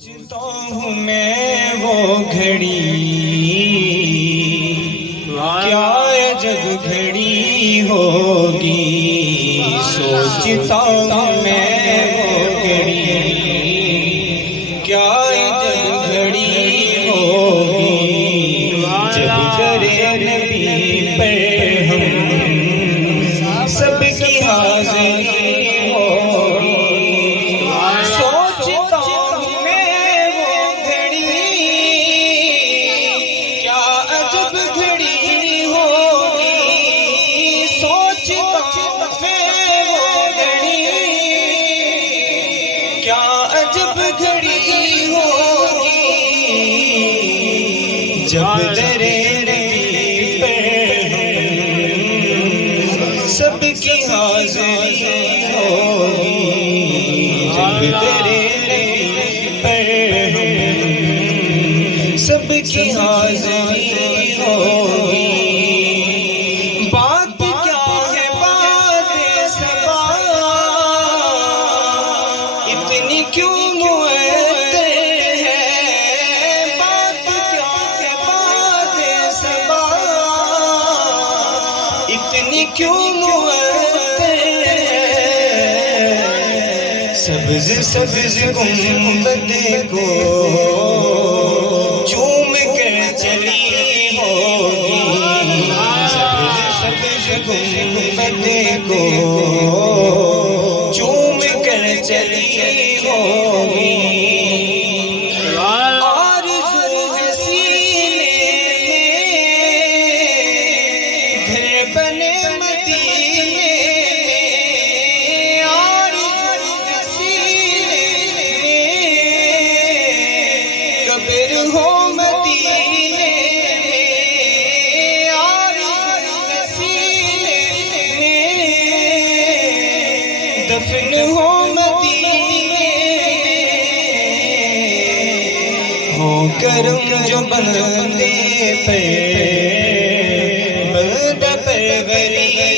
سوچتا ہوں میں وہ گھڑی کیا عجب گھڑی ہوگی، سوچتا ہوں میں وہ گھڑی کیا عجب گھڑی ہوگی، جب کرے نبی پر ہم سب کی حاضری ہوگی، سوچتا ہوں میں وہ گھڑی کیا عجب گھڑی ہوگی، سوچتا ہوں میں وہ گھڑی کیا عجب گھڑی ہوگی، جب درے نبی پر سب کی حاضری ہوگی، جب تیرے پر سب کی حاضری ہوگی، بات کیا ہے بات صبا اتنی کیوں معطر ہے، بات کیا ہے بات صبا اتنی کیوں سبز سبز گنبد کو چوم کر چلی ہوگی، سبز سبز گنبد کو چوم کر چلی ہوگی، آرزو ہے سینے میں گھر بنے مدینے ہو مدینے میں، آرزو سینے میں دفن ہو مدینے میں، ہو کرم جو بندے پہ بندہ پروری